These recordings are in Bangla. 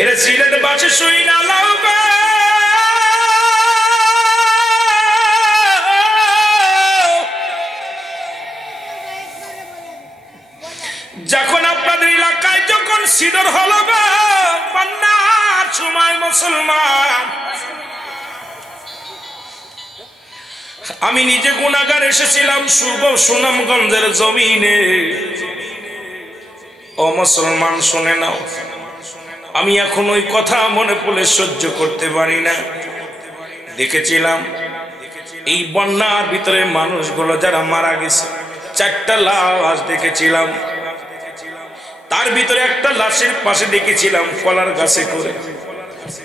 এর সিলেট বাসে শুই না যখন আপনাদের এলাকায় যখন সিডর হলো সময় মুসলমান। আমি নিজে গুণাগার এসেছিলাম, শুভ সুনামগঞ্জের জমিনে। ও মুসলমান, শুনে নাও। আমি এখন ওই কথা মনে পড়লে সহ্য করতে পারি না। দেখেছিলাম এই বন্যার ভিতরে মানুষগুলো যারা মারা গেছে, চারটা লাশ দেখেছিলাম। তার ভিতরে একটা লাশের পাশে দেখেছিলাম কলার গাছে করে।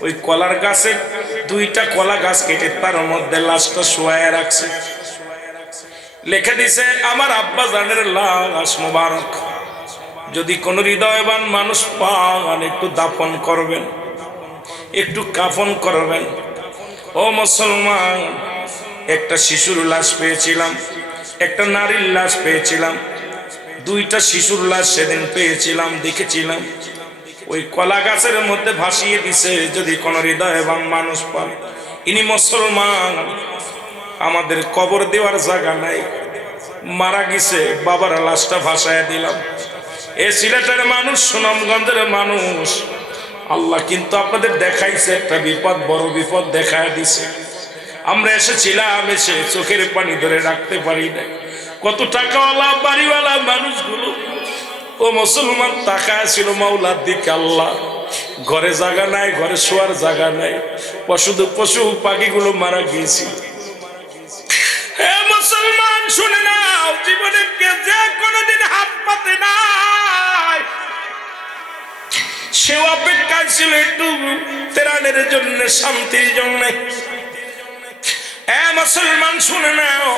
ওই কলার গাছে দুইটা কলা গাছ কেটে তার মধ্যে লাশটা শোয়ায় রাখছে। লেখা দিছে, আমার আব্বা জানের লাশ মোবারক। যদি কোন হৃদয়বান মানুষ পান একটু দাপন করবেন, একটু কাফন করবেন। ও মুসলমান, একটা শিশুর লাশ পেয়েছিলাম, একটা নারীর লাশ পেয়েছিলাম, দুইটা শিশুর লাশ সেদিন পেয়েছিলাম, দেখেছিলাম। ওই কলা গাছের মধ্যে ভাসিয়ে দিছে যদি কোন হৃদয়বান মানুষ পান ইনি মুসলমান, আমাদের কবর দেওয়ার জায়গা নাই। মারা গেছে, বাবার লাশটা ভাসায় দিলাম। এ সিলেটের মানুষ, সুনামগঞ্জের মানুষ। আল্লাহ কিন্তু আপনাদের দেখাইছে, একটা বিপদ, বড় বিপদ দেখায় দিছে। আমরা এসেছিলাম, এসে চোখের পানি ধরে রাখতে পারি না কত টাকাওয়ালা, বাড়িওয়ালা মানুষগুলো। ও মুসলমান, তাকায় ছিল মাওলার দিকে আল্লাহ। ঘরে জায়গা নাই, ঘরে শোয়ার জায়গা নাই। পশু পশু, পাখিগুলো মারা গিয়েছিল মুসলমান, শুনে নাও, জীবনে যে কোনোদিন হাত পাতে নাই সে অপেক্ষায় ছিল একটু তেরানের জন্য শান্তির জন্য। মুসলমান, শুনে নাও।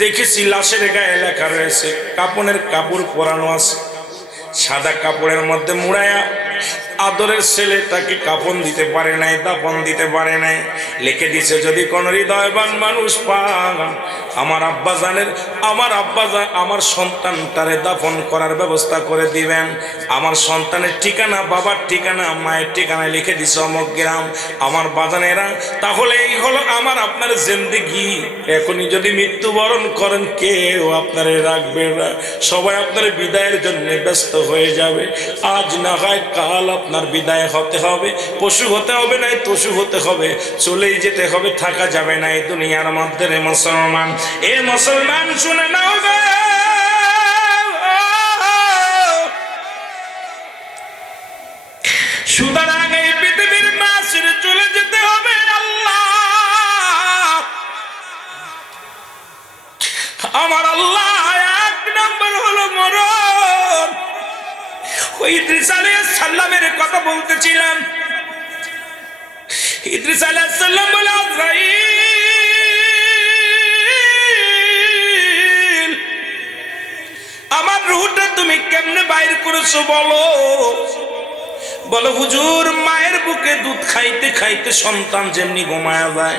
দেখেছি লাশের গায়ে লেখা রয়েছে, কাপনের কাপড় পরানো আছে, সাদা কাপড়ের মধ্যে মুড়ায়া আদরের ছেলে তাকে কাপন দিতে পারে নাই দাপন দিতে পারে নাই। লিখে দিছে, যদি কোন হৃদয়বান মানুষ পান আমার আব্বা জানের, আমার আব্বা জান আমার সন্তানটারে দাফন করার ব্যবস্থা করে দিবেন। আমার সন্তানের ঠিকানা, বাবার ঠিকানা, মায়ের ঠিকানা লিখে দিছে অমক গ্রাম। আমার বাজানেরা তাহলে এই হলো আমার আপনার জিন্দিগি। এখনই যদি মৃত্যুবরণ করেন, কেউ আপনারে রাখবে না। সবাই আপনার বিদায়ের জন্য ব্যস্ত হয়ে যাবে। আজ না হয় কাল আপনার বিদায় হতে হবে, পশু হতে হবে না পশু হতে হবে। চলেই যেতে হবে, থাকা যাবে না এই দুনিয়ার মধ্যে রে মুসলমান। এ মুসলমান, শুনে নাও সুতরাং এই পৃথিবীর মাসির চলে যেতে হবে আল্লাহ। আমার আল্লাহ এক নম্বর হলো মরণ। কথা বলতেছিলাম। আমার রুহটা তুমি কেমনে বাইর করেছ বলো? বলো, হুজুর, মায়ের বুকে দুধ খাইতে খাইতে সন্তান যেমনি ঘুমায়া যায়,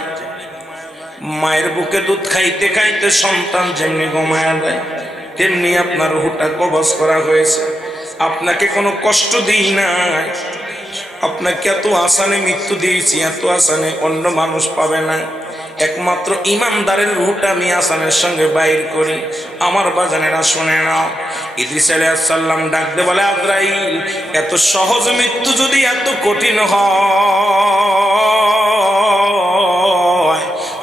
মায়ের বুকে দুধ খাইতে খাইতে সন্তান যেমনি ঘুমায়া যায়, তেমনি আপনার রুহটা কবজ করা হয়েছে। আপনাকে কোনো কষ্ট দিই নাই। আপনাকে এত আসানে মৃত্যু দিয়েছি, এত আসানে অন্য মানুষ পাবে না। একমাত্র ইমানদারের রুট আমি আসানের সঙ্গে বাইর করি। আমার বাজানেরা শুনে না ইদ্রিস আলাইসাল্লাম ডাকতে বলে, আজরাইল, এত সহজ মৃত্যু যদি এত কঠিন হয়।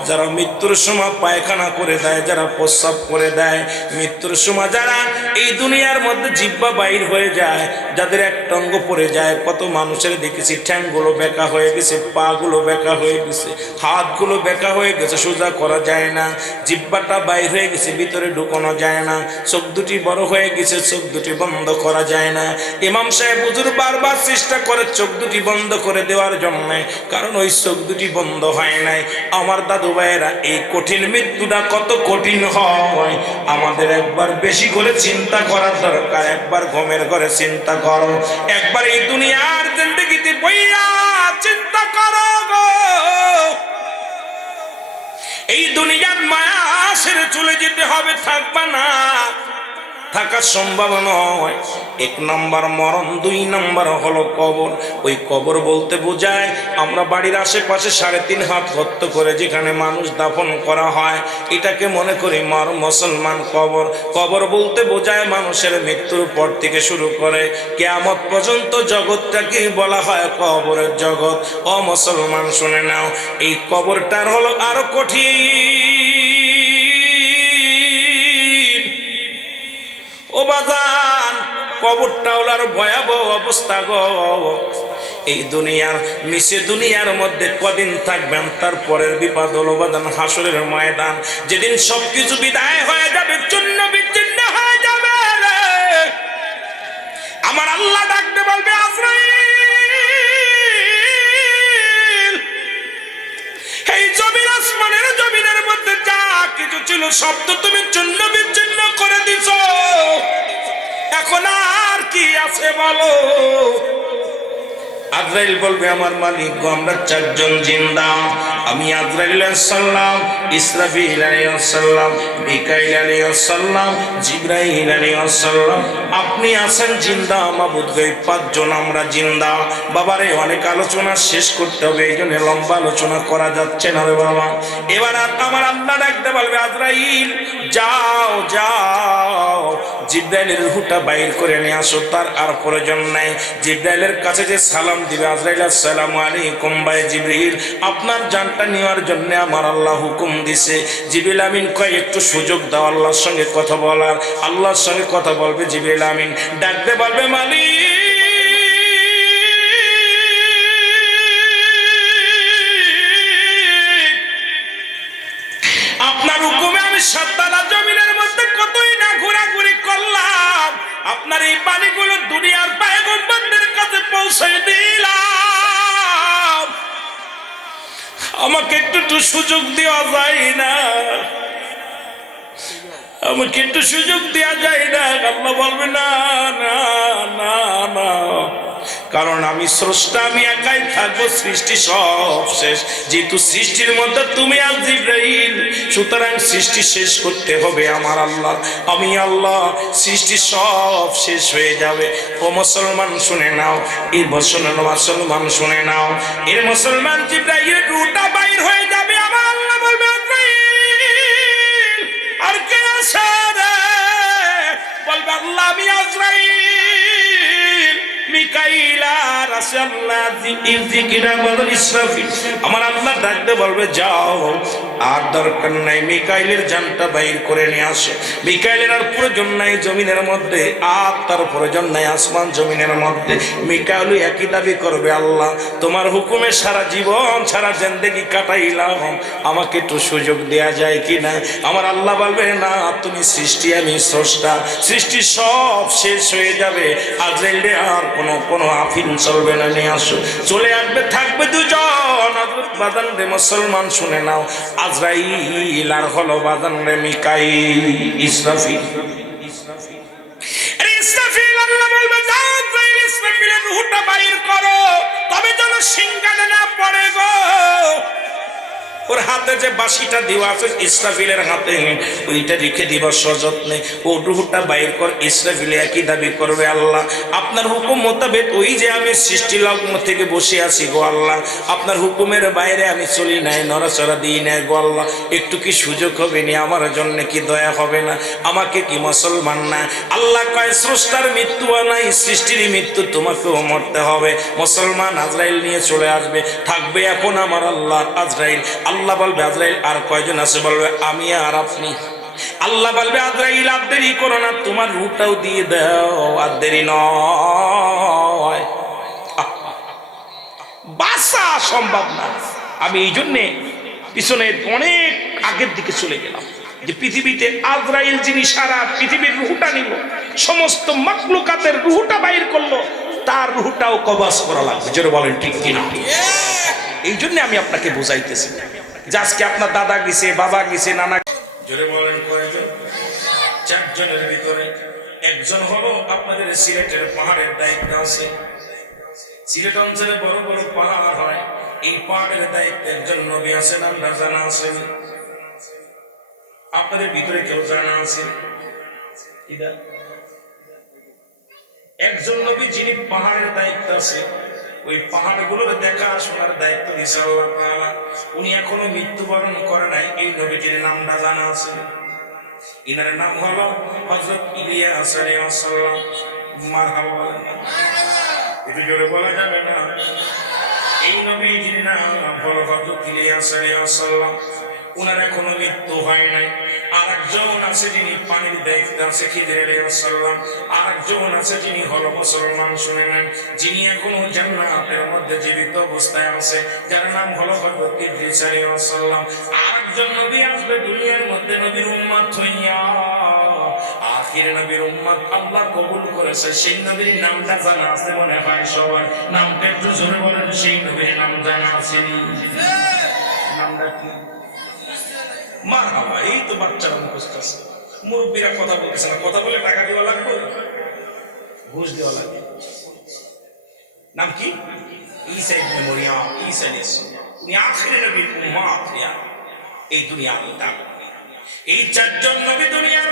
যারা মৃত্যুর সময় পায়খানা করে দেয়, যারা প্রস্রাব করে দেয়, মৃত্যুর সময় যারা এই দুনিয়ার মধ্যে জিব্বা বাইর হয়ে যায়, যাদের এক টঙ্গ পড়ে যায়, কত মানুষের দেখেছি ঠ্যাংগুলো বেঁকা হয়ে গেছে পা গুলো বেঁকা হয়ে গেছে, হাতগুলো বেঁকা হয়ে গেছে, সোজা করা যায় না জিব্বাটা বাইর হয়ে গেছে, ভিতরে ঢুকানো যায় না, চোখ দুটি বড় হয়ে গেছে, চোখ দুটি বন্ধ করা যায় না। ইমাম সাহেব হুজুর বারবার চেষ্টা করে চোখ দুটি বন্ধ করে দেওয়ার জন্য, কারণ ওই চোখ দুটি বন্ধ হয় নাই। আমার দাদু ভাইয়েরা, এই কঠিন মৃত্যুটা কত কঠিন হয়? আমাদের একবার বেশি করে চিন্তা করার দরকার, একবার ঘুমের করে চিন্তা করো। একবার এই দুনিয়ার জিন্দগিতে বইয়া চিন্তা করো এই দুনিয়ার মায়া ছেড়ে চলে যেতে হবে, থাকবা না। থাকা সম্ভব নয়। এক নম্বর মরণ, দুই নম্বর হলো কবর। ওই কবর বলতে বোঝায়, আমরা বাড়ির আশেপাশে সাড়ে তিন হাত ভত্ত করে যেখানে মানুষ দাফন করা হয়, এটাকে মনে করি মর মুসলমান কবর। কবর বলতে বোঝায় মানুষের মৃত্যুর পর থেকে শুরু করে কেয়ামত পর্যন্ত জগৎটাকে বলা হয় কবরের জগৎ। ও মুসলমান, শুনে নাও, এই কবরটার হলো আরও কঠিন। অবস্থা এই দুনিয়ার, মিশে দুনিয়ার মধ্যে কদিন থাকবেন, তারপরের ময়দান। যেদিন সবকিছু বিদায় হয়ে যাবে চূন্য বিচ্ছিন্ন হয়ে যাবে আমার আল্লাহ ডাকতে বলবে, আজরাইল, এই জমিন আসমানের জমিনের মধ্যে যা কিছু ছিল শব্দ তুমি আছে বলো। আজরাইল বলবে আমার মালিক গো, আমরা চারজন জিন্দা। আমি আজরাইল সাল্লাম ইসরাফিল সাল্লাম মিকাইল সাল্লাম জিব্রাইল সাল্লাম আপনি আছেন জিন্দা, মাবুদ গই পাঁচজন আমরা জিন্দা। বাবারে, অনেক আলোচনা শেষ করতে হবে এই জন্য লম্বা আলোচনা করা যাচ্ছে না রে বাবা। এবার আমার আল্লাহ ডাকতে বলবে আজরাইল যাও যাও। জিব্রাইলের রুহুটা বাইর করে নিয়ে আসো, তার আর প্রয়োজন নাই। জিব্রাইলের কাছে যে সালাম দিবে আজরাইল আসসালামু আলাইকুম, ভাই জিবরিল আপনার জানটা নেওয়ার জন্য আমার আল্লাহ হুকুম দিছে। জিবিল আমিন কয়, একটু সুযোগ দাও আল্লাহর সঙ্গে কথা বলার। আল্লাহর সঙ্গে কথা বলবে জিবিল আমিন। ডাকতে বলবে, মালিক, আপনার হুকুমে আমি সাততলা জমিনের মধ্যে কতই না ঘোরাঘুরি করলাম। আপনার এই পানিগুলো দুনিয়ার পায়গম্বরদের কাছে পৌঁছে দিলাম। আমাকে একটু সুযোগ দেওয়া যায় না। আমাকে একটু সুযোগ দেওয়া যায় না। আল্লাহ বলবে, না না না না। কারণ আমি স্রষ্টা, আমি একাই থাকব সৃষ্টি সব শেষ। যেহেতু সৃষ্টির মধ্যে তুমি আর সুতরাং সৃষ্টি শেষ করতে হবে আমার আল্লাহ। আমি আল্লাহ, সৃষ্টি সব শেষ হয়ে যাবে। ও মুসলমান, শুনে নাও। এই মুসলমান মুসলমান, শুনে নাও। এর মুসলমান জিব্রাইল রুটা বাইর হয়ে যাবে আমার আল্লাহ বলবে আর কে আছে রে? বলবে, আল্লাহ, আমি আজরাইল। আমার আল্লাহ ডাকতে বলবে, যাও, আর দরকার নাই, মিকাইলের বাইর করে নিয়ে আসো। মিকাইলের আর প্রয়োজন নাই জমিনের মধ্যে, আর তার প্রয়োজন নাই আসমান জমিনের মধ্যে। একই দাবি করবে, আল্লাহ, তোমার হুকুমে সারা জীবন, সারা জেন্দেগি কাটাইলাম। আমাকে একটু সুযোগ দেয়া যায় কি না আমার আল্লাহ বলবে, না, তুমি সৃষ্টি, আমি স্রষ্টা। সৃষ্টি সব শেষ হয়ে যাবে। আজরাইলে আর কোনো কোনো আফিন চলবে না, নিয়ে আসো। চলে আসবে, থাকবে দুজন। বাদান রে মুসলমান, শুনে নাও। আজরাইল আর হলো বাদান রে মিকাই ইসরাফিল। আরে ইসরাফিল না পড়ে গো। ওর হাতে যে বাঁশিটা দেওয়া আছে, ইসরাফিলের হাতে। ওইটা রেখে দিবা সযত্নে। ও রুহটা বাইর কর, ইসরাফিলে একই দাবি করবে আল্লাহ। আপনার হুকুম মোতাবেক ওই যে আমি সৃষ্টি লগ্ন থেকে বসে আছি গো আল্লাহ। আপনার হুকুমের বাইরে আমি চলি নাই, নড়াচড়া দিই নাই গো আল্লাহ। একটু কি সুযোগ হবে না? আমার জন্য কি দয়া হবে না? আমাকে কি মুসলমান না? আল্লাহ কয়, স্রষ্টার মৃত্যু নাই, সৃষ্টির মৃত্যু তোমাকেও মরতে হবে। মুসলমান আজরাইল নিয়ে চলে আসবে। থাকবে এখন আমার আল্লাহ আজরাইল। আল্লাহ বলবে, আজরাইল, আর কয়জন আছে বলবে, আমি আর আপনি। আল্লাহ বলবে, আজরাইল, আর দেরি করো না, তোমার রুটাও দিয়ে দাও, আর দেরি নয়। বাসা সম্ভব না। আমি এই জন্যে পিছনে অনেক আগের দিকে চলে গেলাম, যে পৃথিবীতে আজরাইল যিনি সারা পৃথিবীর রুহুটা নিল, সমস্ত মাকলুকাতের রুহুটা বাইর করল, তার রুহুটাও কবাস করা লাগবে। যেটা বলেন, ঠিক কিনা? এই জন্য আমি আপনাকে বুঝাইতেছি। যে আজকে আপনার দাদা গেছে, বাবা গেছে, নানা জোরে বলেন চারজনের ভিতরে একজন হলো আপনাদের সিলেটের পাহাড়ের দায়িত্ব আছে। সিলেট অঞ্চলে বড় বড় পাহাড় হয়, এই পাহাড়ের দায়িত্বে একজন নবী আছেন আমরা জানা আছেন। আপনাদের ভিতরে কেউ জানা আছে? একজন নবী যিনি পাহাড়ের দায়িত্ব আছে ওই পাহাড়গুলোর দেখা শোনার দায়িত্ব দিয়েছে আল্লাহ। উনি এখনও মৃত্যুবরণ করে নাই, এই নবীটির নামটা জানা আছে। ইনার নাম হলো হজরত ইলিয়াস আলাইহিস সালাম। মারহাবা। একটু জোরে বলা যাবে না? এই নবীজির নাম হলো হযরত ইলিয়াস আলাইহিস সালাম। উনার এখনও মৃত্যু হয় নাই। আর একজন আছে যিনি পানির দায়িত্বে আছে, খিদির আলাইহিস সালাম। আর একজন আছে যিনি হলো মুসলমান, শুনে নেন। যিনি এখনও জান্নাতের মধ্যে জীবিত অবস্থায় আছে, যার নাম হলো হযরত ইদ্রিস আলাইহিস সালাম। আর একজন নবী আসবে দুনিয়ার মধ্যে, নবীর উম্মত হইয়া। আখির নবীর উম্মত আল্লাহ কবুল করেছে, সেই নবীর নামটা জানা আছে মনে হয় সবার। নামটা একটু জোরে বলেন, সেই নবীর নাম জানা আছে। নামটা কি? মার হাওয়া এই তো বাচ্চারা মুখস্থ আছে। মুরব্বীরা কথা বলতেছে না, কথা বলে টাকা দেওয়া লাগবে? ঘুষ দেওয়া লাগবে। নাম কি? ঈসা ইবনে মরিয়ম, ঈসা উনি আখির নবীর উম্মত ইয়া এই দুনিয়ার মধ্যে এই চারজন নবী দুনিয়ার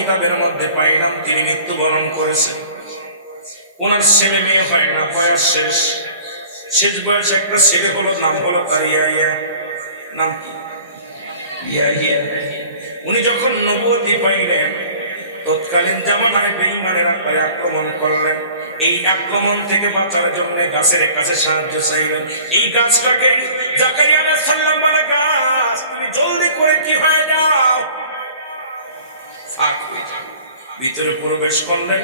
কিতাবের মধ্যে পাইলাম, তিনি মৃত্যুবরণ করেছেন। ওনার ছেলে মেয়ে হয় না, বয়স শেষ। শেষ বয়সে একটা ছেলে হলো, নাম হলো তার ইয়া নাম কি? ইয়া উনি যখন নবুয়তি পাইলেন, তৎকালীন জামানায় বেঈমানেরা তার আক্রমণ করলেন। এই আক্রমণ থেকে বাঁচার জন্য গাছের কাছে সাহায্য চাইলেন। এই গাছটাকে জাকারিয়া সালাম বলে, গাছ, তুমি জলদি করে কি হয়ে ফাঁক হয়ে যাবে ভিতরে প্রবেশ করলেন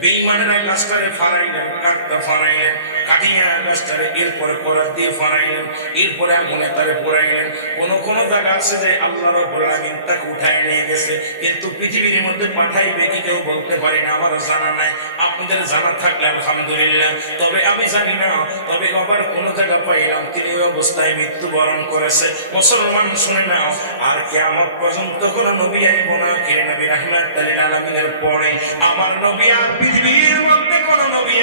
বেঈমানেরা গাছটারে না কাঠটা ফারাইলেন কাটিয়া গাছটারে এরপরে পরার দিয়ে ফারাইলেন এরপরে আগুনে তারে পোড়াইলেন। কোন কোন জায়গা আছে যে আল্লাহ রব্বুল আলামিন তাকে উঠায় নিয়ে গেছে, কিন্তু পৃথিবীর মধ্যে পাঠাইবে কি কেউ বলতে পারি না আমার জানা নাই। আপনাদের জানা থাকলে আলহামদুলিল্লাহ। তবে আমি জানি না, তবে আবার কোন জায়গা পাইলাম, তিনি ওই অবস্থায় মৃত্যুবরণ করেছে। মুসলমান শুনে নাও, আর কেমন পর্যন্ত কোনো নবী আইব না কে নবী তালিল আলামিনের পরে। আমার নবী আর পৃথিবীর মধ্যে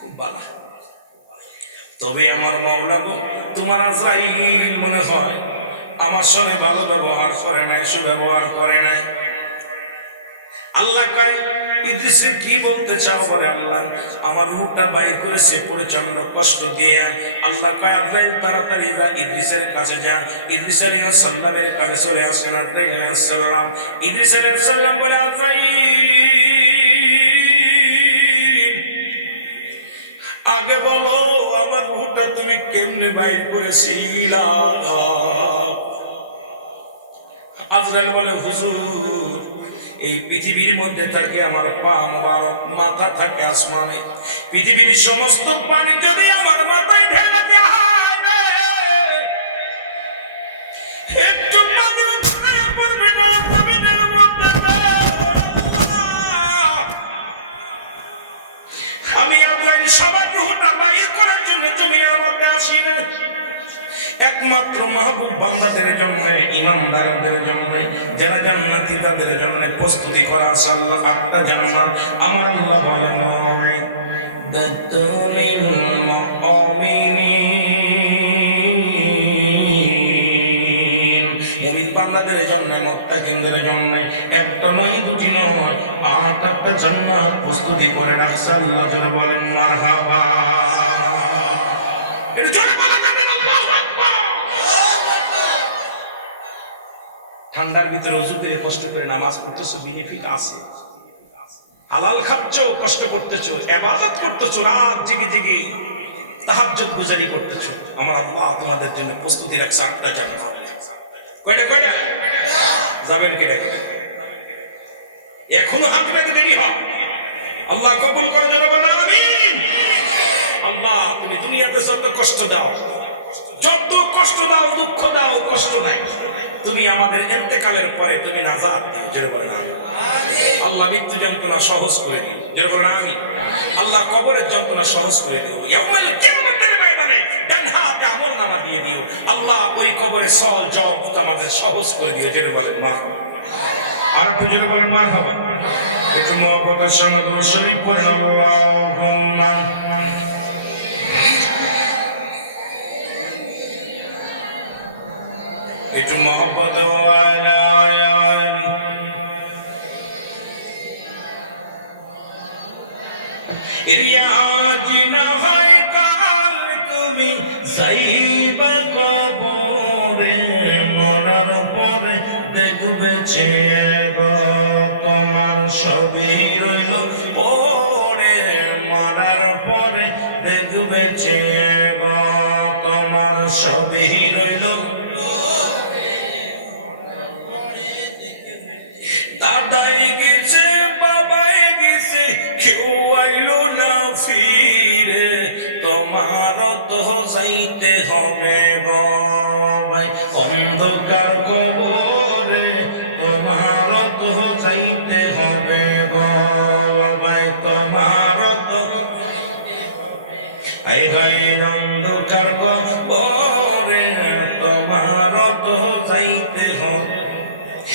খুব ভালো তবে আমার মাওলা গো, তোমার মনে হয় আমার সঙ্গে ভালো ব্যবহার করে নাই, সুব্যবহার করে নাই। আল্লাহ কয় কি বলতে চাও? বলে আল্লাহ, আমার রূপটা বাইর কষ্ট দিয়ে। আল্লাহ কয়, আজরাইল, তাড়াতাড়ি যা, ইদ্রিসের কাছে যা। ইদ্রিস সালামের কাছে চলে আসেন আলাইহিস সালাম বলে, আজরাইল বলে এই পৃথিবীর মধ্যে থাকে আমার পা, আমার মাথা থাকে আসমানে। পৃথিবীর সমস্ত পানি যদি আমার একমাত্র মাহবুব বান্দাদের জন্য, ইমানদারদের জন্য, যারা জান্নাতি তাদের জন্য প্রস্তুতি করা আছে আল্লাহ, আটটা জান্নাত আমার আল্লাহ বলেন জন্য জন্য একটা প্রস্তুতি করে রাখছে যারা বলেন মারহাবা। এটা জোরে বলা যাবে না, আল্লাহু আকবার। ঠান্ডার ভিতরে অজু করে কষ্ট করে নামাজ পড়তেছো, বেনিফিট আছে। হালাল খাচ্ছ কষ্ট করতেছো এবাদত করতেছো, রাত জেগে জেগে তাহাজ্জুদ গুজারি করতেছো। আমার আল্লাহ তোমাদের জন্য প্রস্তুতি রাখছে আটটা জান্নাত কয়টা কয়টা? যাবেন কেটে এখনও হাত পেতে দেরি হয়। আল্লাহ কবুল করে যাবে বলে আমিন। আল্লাহ, তুমি দুনিয়াতে যত কষ্ট দাও, যত কষ্ট দাও, দুঃখ দাও তুমি আমাদের এতেকালের পরে তুমি নাজাদ দিও যেটা বলে না আল্লাহ মৃত্যু যন্ত্রণা সহজ করে দিও যেটা বলে না আমি। আল্লাহ কবরের যন্ত্রণা সহজ করে দিও। আল্লাহ ওই কবরে সহজ জব আমাদের সহজ করে দিও। যেটা বলে মা আর একটু যেটা বলে মা হবা একটু মহব্বতের সঙ্গে শরীফ পড়েন আল্লাহুম্মা একটু